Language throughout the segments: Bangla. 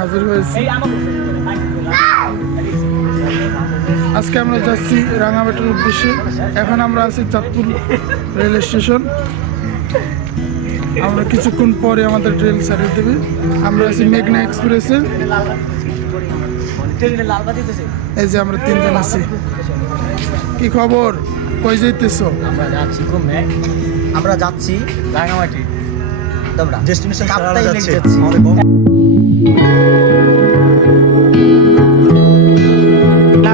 হাজির হয়েছি। আজকে আমরা যাচ্ছি রাঙামাটির উদ্দেশ্যে। এখন আমরা আছি চাঁদপুর রেল স্টেশন। আমরা কিছুক্ষণ পরে আমাদের রেল ছাড়িয়ে দেবে। আমরা আছি মেঘনা এক্সপ্রেসে। এই যে আমরা তিনজন আছি। কি খবর? কই যাইতেছো? আমরা যাচ্ছি রাঙামাটি। ডেস্টিনেশন কাপ্তাই লেক যাচ্ছি।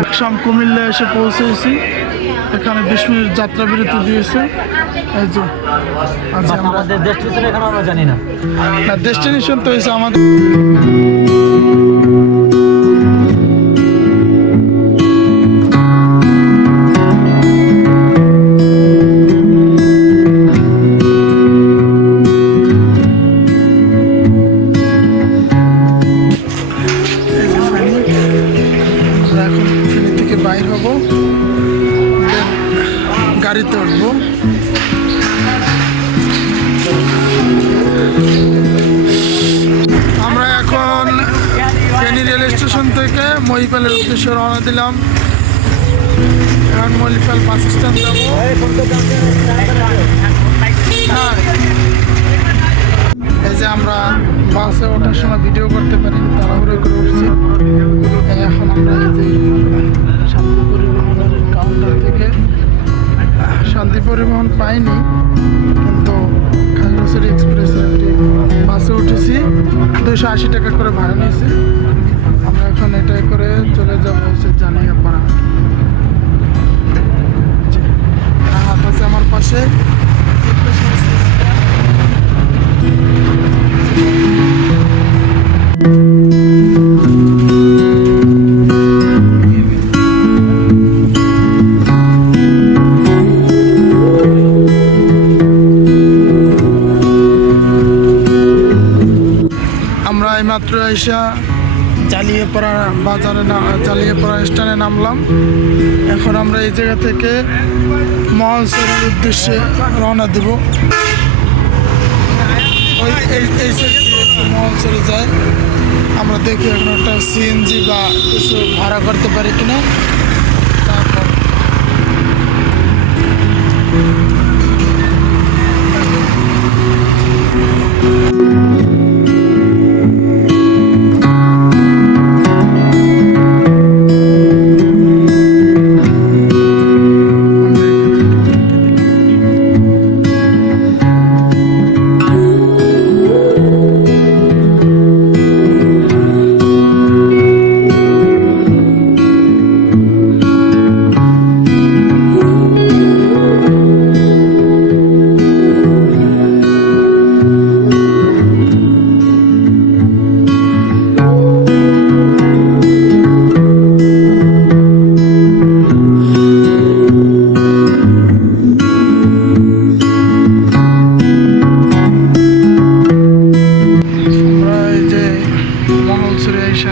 একসাম কুমিল্লা এসে পৌঁছেছি। এখানে 20 মিনিট যাত্রা বিরতি দিয়েছে। এই যে আমাদের ডেস্টিনেশন এখন আমরা জানি না। ডেস্টিনেশন তো হয়েছে আমাদের। বাইর হব, গাড়িতে উঠবো। আমরা এখন ফেনী রেল স্টেশন থেকে মহিপালের উদ্দেশ্যে রওনা দিলাম। এখন মহিপাল বাস স্ট্যান্ড যাবো। এই যে আমরা বাসে ওঠার সময় ভিডিও করতে পারি, তাড়াহুড়ো করে উঠছি। এখন আমরা শান্তি পরিবহনের কাউন্টার থেকে শান্তি পরিবহন পাইনি, কিন্তু খাগড়াছড়ি এক্সপ্রেসের একটি বাসে উঠেছি। 280 টাকা করে ভাড়া নিয়েছি। আমরা এখন এটাই করে চলে যাবো হচ্ছে জানিয়াপাড়া। হাত আছে আমার পাশে। আমরা এইমাত্র এসে জালিয়াপাড়া বাজারে জালিয়াপাড়া স্ট্যান্ডে নামলাম। এখন আমরা এই জায়গা থেকে মহলসরের উদ্দেশ্যে রওনা দেব। মহলসরে যাই, আমরা দেখি এখন একটা সিএনজি বা কিছু ভাড়া করতে পারি কিনা। তারপর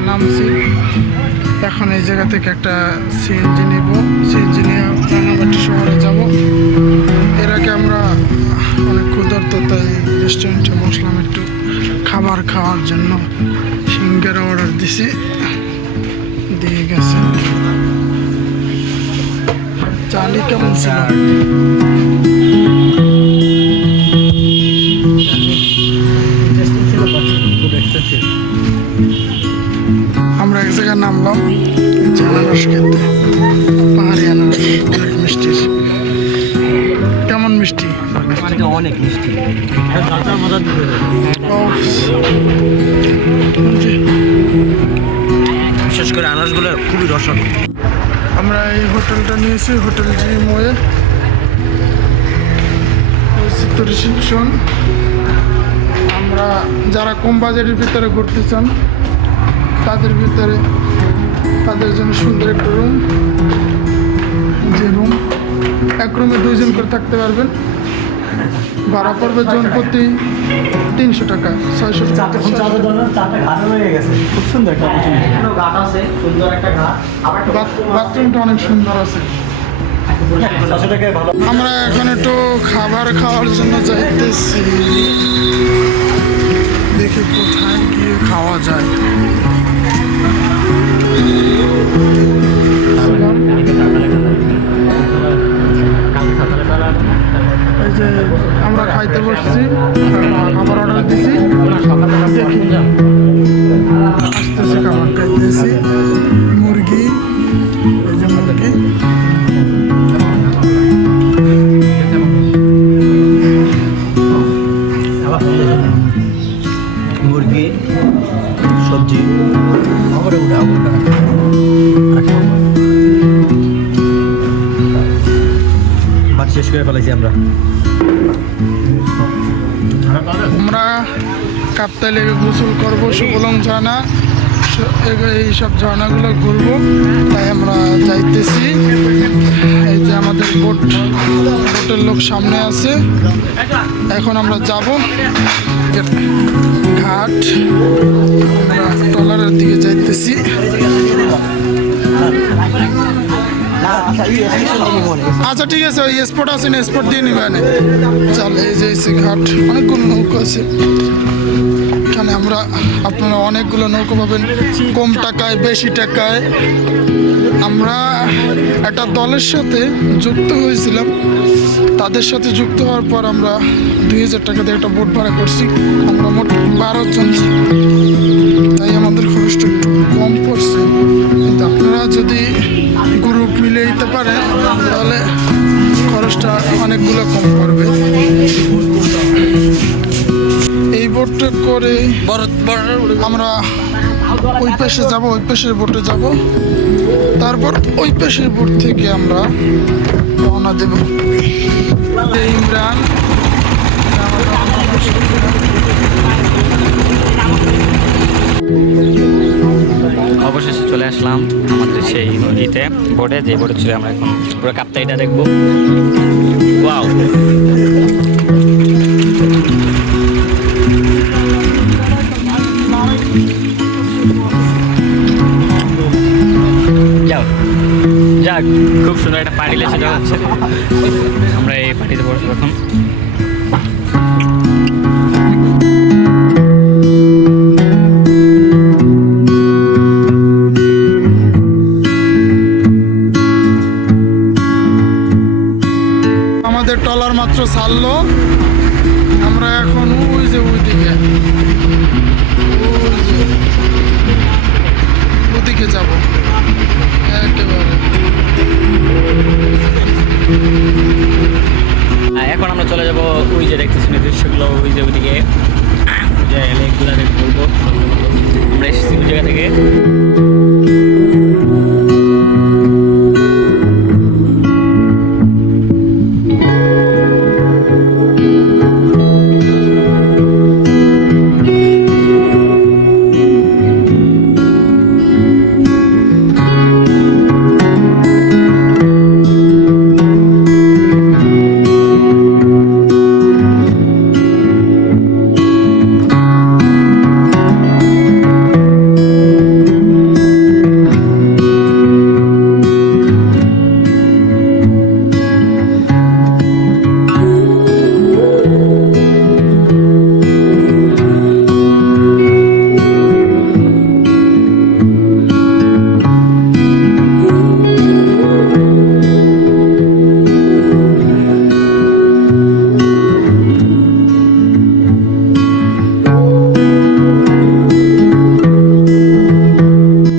নামছি। এখন এই জায়গা থেকে একটা সিএনজি নেব। সিএনজি নিয়ে রাঙামাটি শহরে যাব। এর আগে আমরা অনেক ক্ষুধার্ত, তাই রেস্টুরেন্টে বসলাম একটু খাবার খাওয়ার জন্য। সিঙ্গারা অর্ডার দিছি, দিয়ে গেছে। চালি কেমন ছিল? আমরা এক জায়গায় নামলাম আনারস খেতে। পাহাড়ি আনারস অনেক মিষ্টি। কেমন মিষ্টি? অনেক মিষ্টি। বিশেষ করে আনারসগুলো খুবই রসালো। আমরা এই হোটেলটা নিয়েছি, হোটেল জিমওয়ে রিসেপশন। আমরা যারা কম বাজেটের ভিতরে ঘুরতে চান তাদের জন্য সুন্দর একটা রুম। যে রুম, এক রুমে 2 জন করে থাকতে পারবেন। ভাড়া পড়বে জন প্রতি 300 টাকা, 600 টাকা। খুব সুন্দর একটা বাথরুমটা অনেক সুন্দর আছে। আমরা এখন একটু খাবার খাওয়ার জন্য যাইতেছি। দেখি কোথায় গিয়ে খাওয়া যায়। এই যে আমরা খাইতে বসছি, খাবার অর্ডার দিছি, আসতেছি খাবার খাইতেছি। মুরগি, এই যে মুরগি, মুরগি, সবজি, ভাত শেষ করে ফেলেছি আমরা। আমরা কাপ্তাই লেগে গোসল করবো, সুবলং ঝর্ণা, এইসব ঝর্ণাগুলো ঘুরবো, তাই আমরা যাইতেছি। এই যে আমাদের বোটের লোক সামনে আছে, এখন আমরা যাব ঘাট, ট্রলারের দিকে যাইতেছি। আচ্ছা ঠিক আছে, ওই স্পট আছে না, স্পট দিয়ে নিবেন। চল, এই যে ঘাট, অনেকগুলো নৌকা আছে এখানে। আপনারা অনেকগুলো নৌকা পাবেন, কম টাকায়, বেশি টাকায়। আমরা একটা দলের সাথে যুক্ত হয়েছিলাম, তাদের সাথে যুক্ত হওয়ার পর আমরা 2000 টাকা দিয়ে একটা বোট ভাড়া করছি। আমরা মোট 12 জন, তাই আমাদের খরচটা একটু কম পড়ছে। কিন্তু আপনারা যদি গ্রুপ মিলে দিতে পারেন তাহলে খরচটা অনেকগুলো কম পড়বে। এই বোটটা করে আমরা ওই পাশে যাব, ওই পাশের বোটে যাব, তারপর ওই পাশের বোট থেকে আমরা রওনা দেব। ইমরান অবশেষে চলে আসলাম আমাদের সেই নদীতে, বোটে, যে বোটে চলে আমরা এখন পুরো কাপ্তাইটা দেখবো। ওয়াও, যাক, খুব সুন্দর একটা পার্টি লেগেছে যা হচ্ছে। আমরা এই পার্টিতে বসবো এখন। আমাদের ট্রলার মাত্র ছাড়লো, আমরা এখন ওই যে ওইদিকে ওদিকে যাব একেবারে। এখন আমরা চলে যাবো ওই যে দেখতেছি না দৃশ্যগুলো, ওই যে ওইদিকে, ওই যে লেকগুলো বলবো। আমরা এসেছি ওই জায়গা থেকে।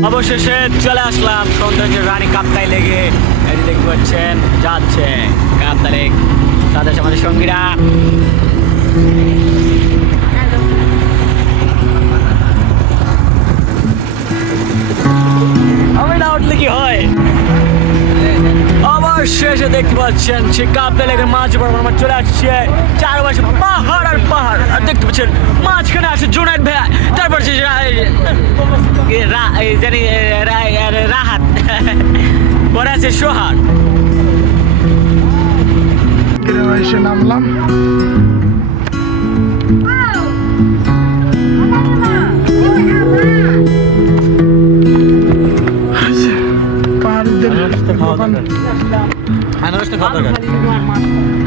অবশেষে চলে আসলাম সৌন্দর্যের রানী কাপ্তাই লেগে। এই দেখতে পাচ্ছেন যাচ্ছে কাপ্তাই লেক, তাদের আমাদের সঙ্গীরা। আমি না উঠলে কি হয়? অবশেষে দেখতে পাচ্ছেন সে কাপ্তাই লেকের মাঝ বরাবর আমরা চলে আসছে। চারপাশে পাহাড় আর পাহাড়, আর দেখতে পাচ্ছেন মাঝখানে আছে জুনায়েদ ভাইয়া, তারপর রাহাত, পরে আছে সোহাগ। এসে নামলাম,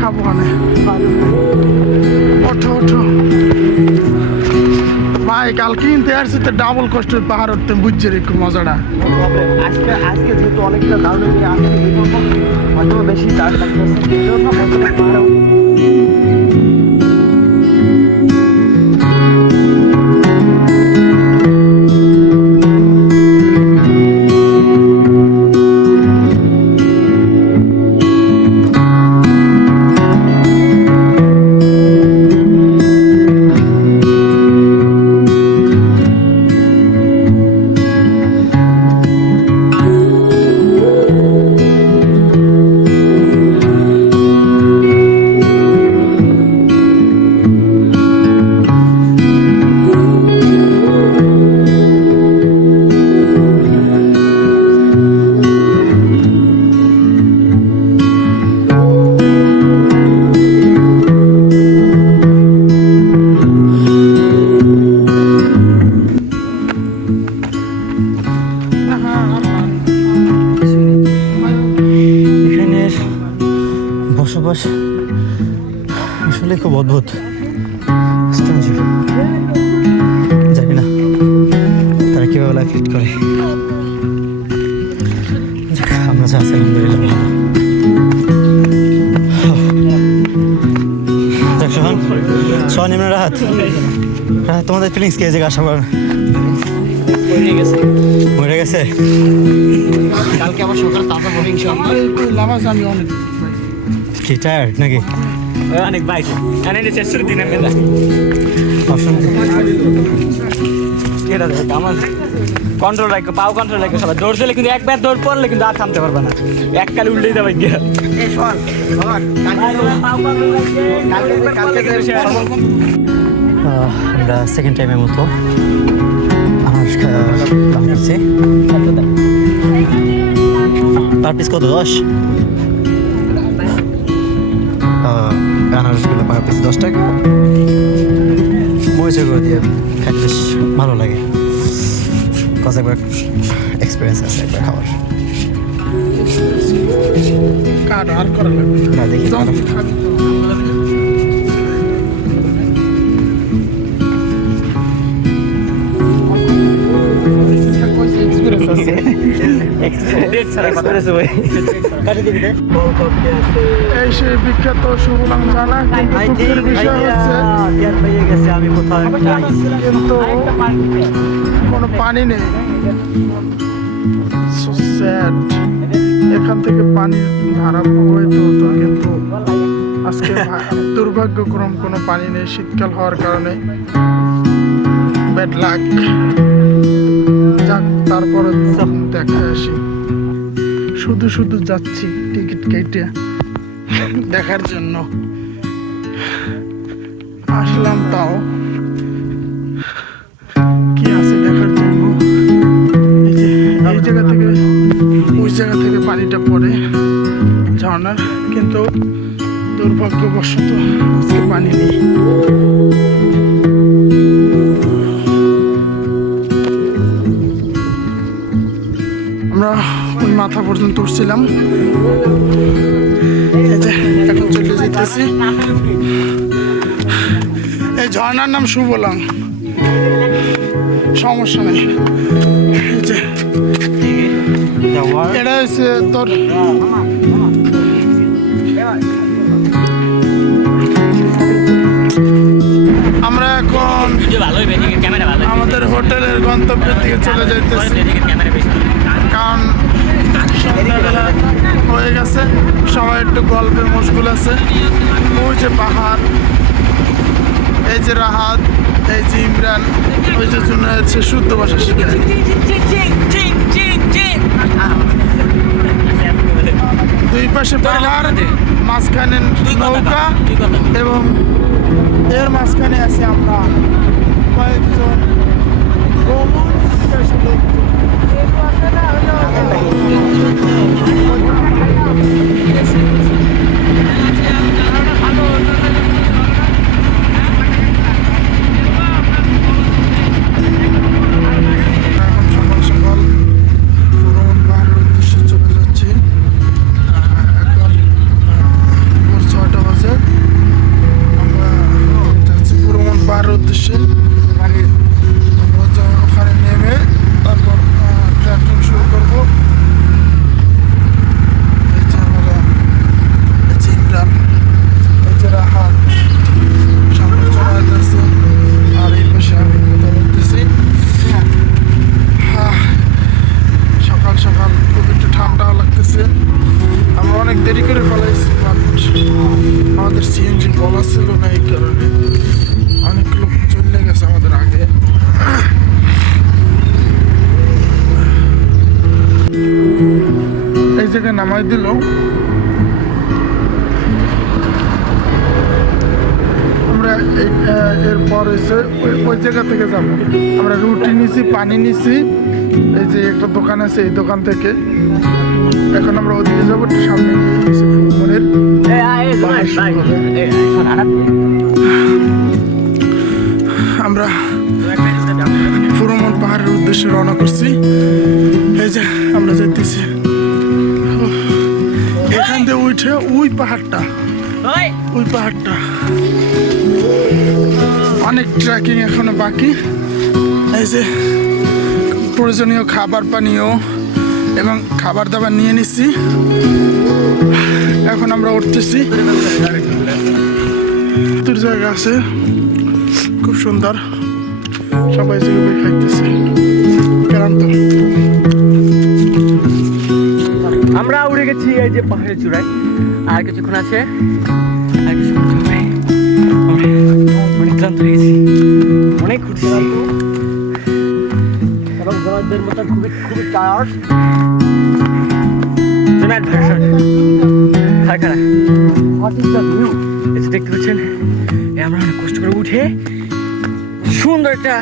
খাবো, ওঠো ওঠো। ভাই কালকে কিনতে আসছি তো ডাবল কষ্টের পাহাড় উঠতে বুঝছে রে একটু মজাটা। আজকে যেহেতু অনেকটা দারুণ হয়ে আমি হয়তো বেশি দাঁড় লাগতেছে এই জন্য এখানের বসবাস আসলে খুব অদ্ভুত। জানি না তারা কীভাবে লাইফ লিড করে। আমরা যা আছি আলহামদুলিল্লাহ ভালো। দেখ সোহান ইমরান রাহাত, তোমাদের ফিলিংস কি এই জায়গায় আশা করেন? মরে গেছে। কালকে আবার সকালে তাজা বোলিং লামাজ আমি অনেক কি টায়ার্ড নাকি? অনেক বাইক এনে শেষের দিনের মেলা অপশন এটা দেখ আমার কন্ট্রোল রাখো, পাও কন্ট্রোল রাখো সবাই। দৌড় দিলে কিন্তু একবার দৌড় পড়লে কিন্তু আর থামতে পারবে না, এক কালে উল্টেই যাবে গিয়ে। আমরা সেকেন্ড টাইমের মতো আমার দাম করছি পার পিস কত? 10 আনারসগুলো পার পিস 10 টাকা। মরিচের করে দিয়ে খাইতে বেশ ভালো লাগে। কত একবার এক্সপিরিয়েন্স আছে একবার খাওয়ার। কার আর করা লাগবে না দেখি এই সেই বিখ্যাত সুবলাং জানা, কিন্তু দুঃখের বিষয় হচ্ছে আমি কোথাও কিন্তু কোনো পানি নেই। So sad. এখান থেকে পানির ধারা প্রবাহিত হতো, কিন্তু আজকে দুর্ভাগ্যক্রম কোনো পানি নেই শীতকাল হওয়ার কারণে। Bad luck. যাক তারপরে দেখা আসি। শুধু শুধু যাচ্ছি টিকিট কেটে দেখার জন্য আসলাম, তাও কি আছে দেখার জন্য। এই যে এই জায়গা থেকে ওই জায়গা থেকে পানিটা পড়ে ঝর্ণার, কিন্তু দুর্ভাগ্যবশত আজকে পানি নেই। আমরা ওই মাথা পর্যন্ত উঠছিলাম, এই যে এখন চলে যেতেছি। এই ঝর্ণার নাম সুবলাং, সমস্যা নেই। এই যে এটা হচ্ছে তোর আমরা এখন আমাদের হোটেলের গন্তব্যের দিকে চলে যাইতেছি, কারণ সন্ধ্যাবেলা হয়ে গেছে, সবাই একটু গল্পে মশগুল আছে। ওই যে পাহাড়, এই যে রাহাত, এই যে ইমরান, ওই যে জুনায়েদ সে শুদ্ধ ভাষা শিখায়। দুই পাশে পাহাড়, মাঝখানে নৌকা, এবং এর মাঝখানে আছে আমরা কয়েকজন ভ্রমণ পিপাসু লোক। নামাই দিল। আমরা এরপর এসে ওই জায়গা থেকে যাবো। আমরা রুটি নিছি, পানি নিছি, এই যে একটা দোকান আছে এই দোকান থেকে। এখন আমরা ওদিকে যাবো, একটু সামনে গিয়ে ফুলমনের আমরা ফুরমন পাহাড়ের উদ্দেশ্যে রওনা করছি। এই যে আমরা যাইতেছি, এখান থেকে উঠে ওই পাহাড়টা অনেক ট্রেকিং এখনো বাকি। এই যে প্রয়োজনীয় খাবার পানীয় এবং খাবার দাবার নিয়ে নিচ্ছি। এখন আমরা উঠতেছি। তোর জায়গা আছে খুব সুন্দর, সবাই যেভাবে খাইতেছে। ক্লান্ত আমরা উড়ে গেছি এই যে পাহাড়ের চূড়ায়। আর কিছুক্ষণ আছে, আর কিছুক্ষণ হবে। অনেক ক্লান্ত হয়ে গেছি, অনেক ঘুরছি এবং জনাদের মতো খুবই খুবই টায়ার্ড। জনাদ ভার্সন খারাপ। What is the view? এই যে দেখতে পাচ্ছেন, আমরা অনেক কষ্ট করে উঠে সুন্দর একটা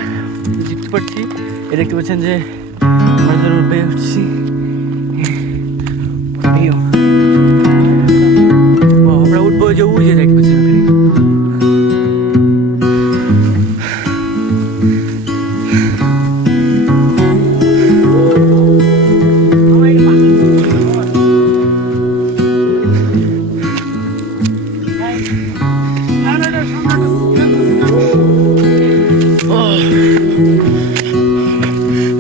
দেখতে পাচ্ছি। এই দেখতে পাচ্ছেন যে আমরা উঠে উঠছি। আমরা উঠবো যে ওই যে দেখতে পাচ্ছেন ওখানে।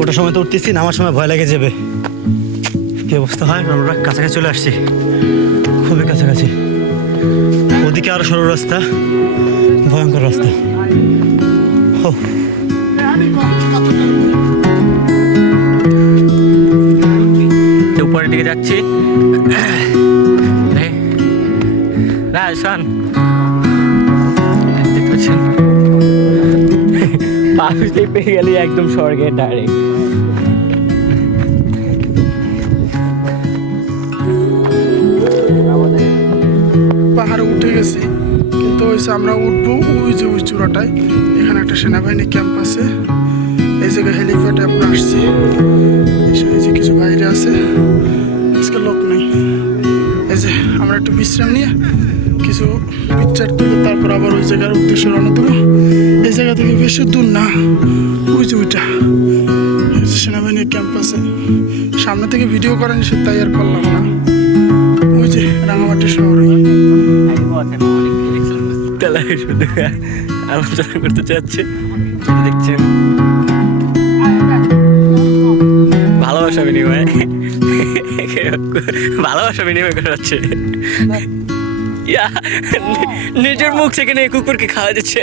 ওটার সময় তো উঠতেছি, নামার সময় ভয় লেগে যাবে। কি অবস্থা হয়, আমরা কাছাকাছি চলে আসছি, খুবই কাছাকাছি। ওদিকে আরো সরু রাস্তা, ভয়ঙ্কর রাস্তা। উপরের দিকে যাচ্ছি। রাজস্থান দেখতে পাচ্ছেন, পাশে পেয়ে গেলে একদম স্বর্গে ডাইরেক্ট। পাহাড়ে উঠে গেছি, কিন্তু হয়েছে আমরা উঠবো ওই যে ওই চূড়াটায়। এখানে একটা সেনাবাহিনী ক্যাম্প আছে। এই জায়গায় হেলিপ্যাডে আমরা আসছি। এই যে কিছু বাইরে আছে, আজকে লোক নেই। এই যে আমরা একটু বিশ্রাম নিয়ে কিছু পিকচার তুলে তারপর আবার ওই জায়গার উদ্দেশ্যে রওনা দেবো। এই জায়গা থেকে বেশি দূর না, ওই যে ওইটা সেনাবাহিনীর ক্যাম্প আছে। সামনে থেকে ভিডিও করেন সে তাই আর করলাম না। ওই যে রাঙামাটি শহরে শুধু আলোচনা করতে চাচ্ছে, দেখছেন ভালোবাসা বিনিময়, ভালোবাসা বিনিময় করা হচ্ছে। নিজের মুখ থেকে নিয়ে কুকুরকে খাওয়া যাচ্ছে।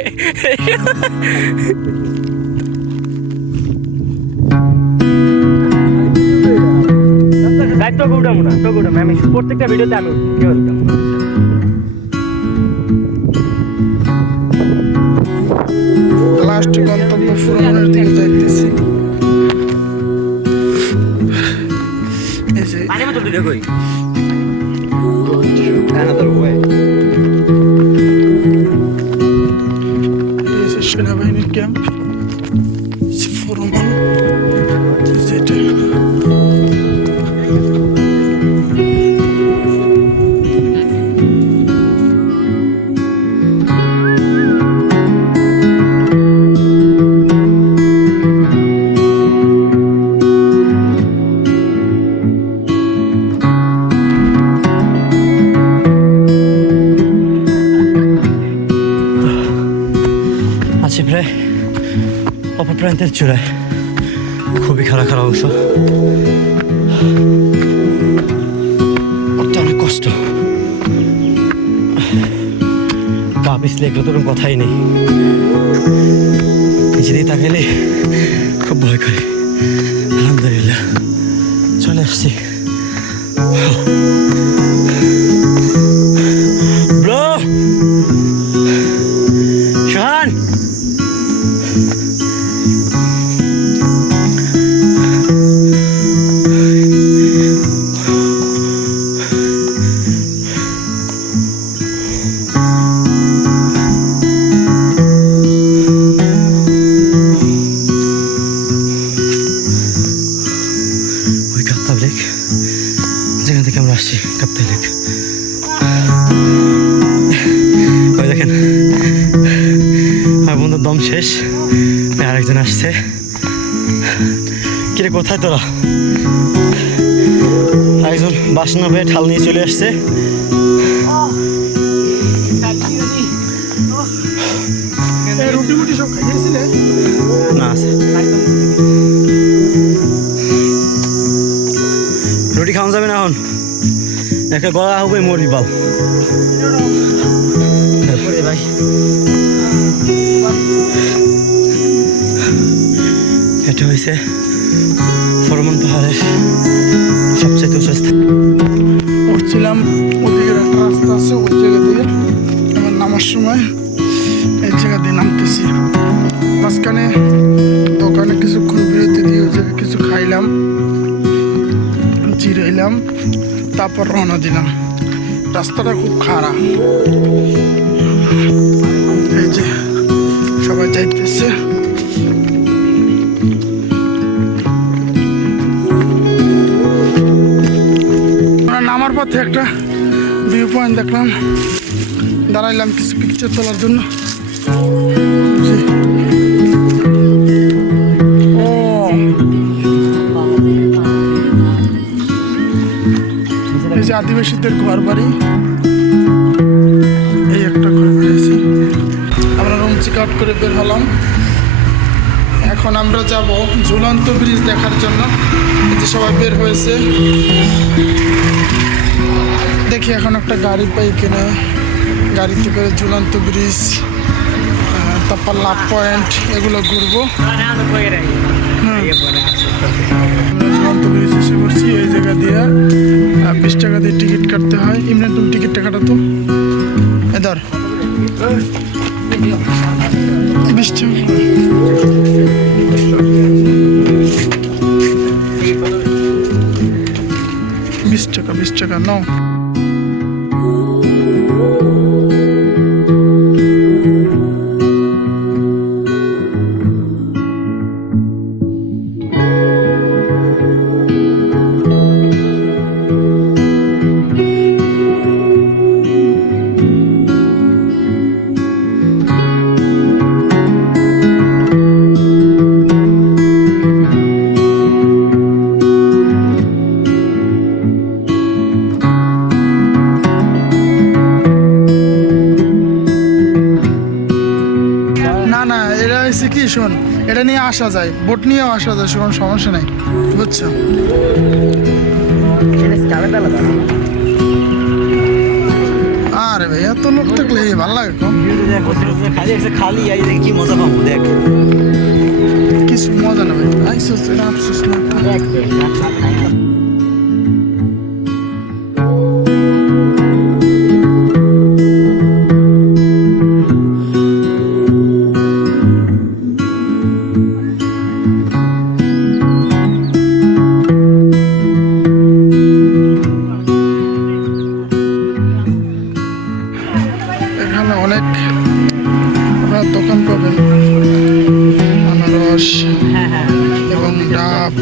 তোকে উঠাবো না, তোকে উঠাবো আমি প্রত্যেকটা ভিডিওতে আমি কেউ উঠাবো। লাস্ট গন্তব্য ফুরমনের দিকে যাইতেছি। এই যে পানি মতো ভিডিও কই সেনাবাহিনীর ক্যাম্প ফুরমন, যেটা আছে প্রায় অপর প্রান্তের চূড়ায়। খুবই খারাপ খারাপ অংশ, উঠতে অনেক কষ্ট। পা পিছলে এগুলো তো কোনো কথাই নেই। নিচে দিয়ে তাকাইলে খুব ভয় করে। আলহামদুলিল্লাহ চলে আসছি। ব্রো শান, কাপ্তাই লেক, যেখান থেকে আমরা আসছি কাপ্তাই লেক। ওই দেখেন আমার বন্ধুর দম শেষ, আরেকজন আসছে। কিরে কোথায় তোরা? একজন বাসনা পেয়ে ঠাল নিয়ে চলে আসছে। রুটি মুটি সব খাইয়েছিলে? না আছে রুটি খাওয়া যাবে না এখন, একটা গলা হবে মরবি বাল। ভাই এটা হয়েছে ফরমান পাহাড়ের সবচেয়ে উঁচু স্থান। উঠছিলাম, ওদিকে একটা রাস্তা আছে, ওই জায়গা দিয়ে আমার নামার সময় এই জায়গা দিয়ে নামতেছি। মাঝখানে দোকানে কিছুক্ষণ বিরতি দিয়ে ওই জায়গায় কিছু খাইলাম, জিরাইলাম, তারপর রওনা দিলাম। রাস্তাটা খুব খারাপ, এই যে সবাই যাইতেছে। নামার পথে একটা ভিউ পয়েন্ট দেখলাম, দাঁড়াইলাম কিছু পিকচার তোলার জন্য। ও এই যে আদিবাসীদের ঘর বাড়ি, এই একটা ঘর বাড়ি আছে। আমরা রুম চেক আউট করে বের হলাম। এখন আমরা যাব ঝুলন্ত ব্রিজ দেখার জন্য। এই যে সবাই বের হয়েছে, দেখি এখন একটা গাড়ি পাই কিনা, গাড়িতে করে ঝুলন্ত ব্রিজ, তারপর লাভ পয়েন্ট এগুলো ঘুরবো। ঝুলন্ত ব্রিজ এসে পড়ছি। এই জায়গা দিয়ে 20 টাকা দিয়ে টিকিট কাটতে হয়। ইমরান তুমি টিকিটটা কাটাতো, এদার 20 টাকা। 20 টাকা নাও। কি শোন, এটা নিয়ে আসা যায়, বোট নিয়েও আসা যায়, কোনো সমস্যা নেই, বুঝছো? আরে ভাই এত লোক থাকলে ভালো লাগে কম, খালি কি মজা পাবো দেখ, কিছু মজা না ভাই, আইসোস আফসোস না। অনেক দোকান পাবেন, আনারস এবং ডাব,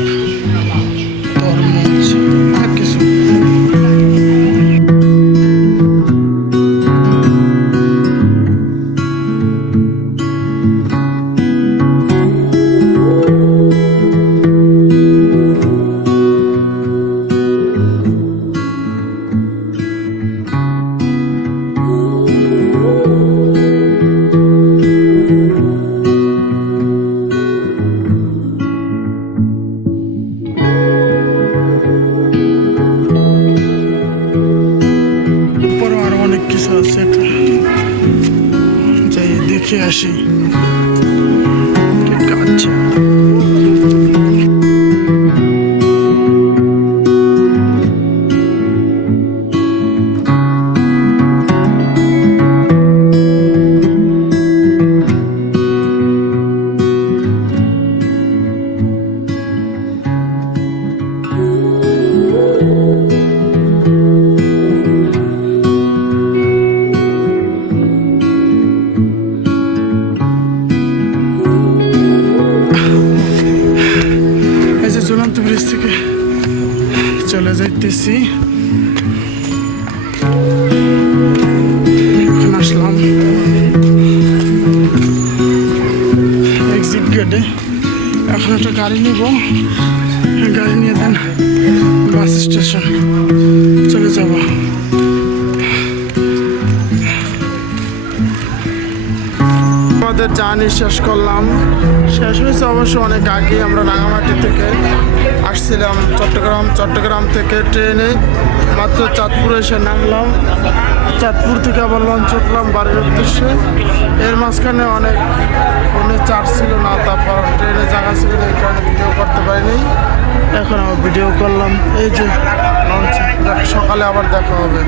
তরমুজ, অনেক কিছু। যাই দেখে আসি কি কাজ। ঝুলন্ত ব্রিজ থেকে চলে যাইতেছি। এখন আসলাম এক্সিট গেটে। এখন একটা গাড়ি নিব, গাড়ি নিয়ে দেন বাস স্টেশন চলে যাব। আমাদের জার্নি শেষ করলাম। শেষ হয়েছে অবশ্য অনেক আগে। আমরা রাঙামাটি থেকে আসছিলাম চট্টগ্রাম থেকে ট্রেনে মাত্র চাঁদপুরে এসে নামলাম। চাঁদপুর থেকে আবার লঞ্চ উঠলাম বাড়ির উদ্দেশ্যে। এর মাঝখানে অনেক ফোনে চার্জ ছিল না, তারপর ট্রেনে জায়গা ছিল না, এই কারণে ভিডিও করতে পারিনি। এখন আবার ভিডিও করলাম। এই যে লঞ্চ, সকালে আবার দেখা হবে।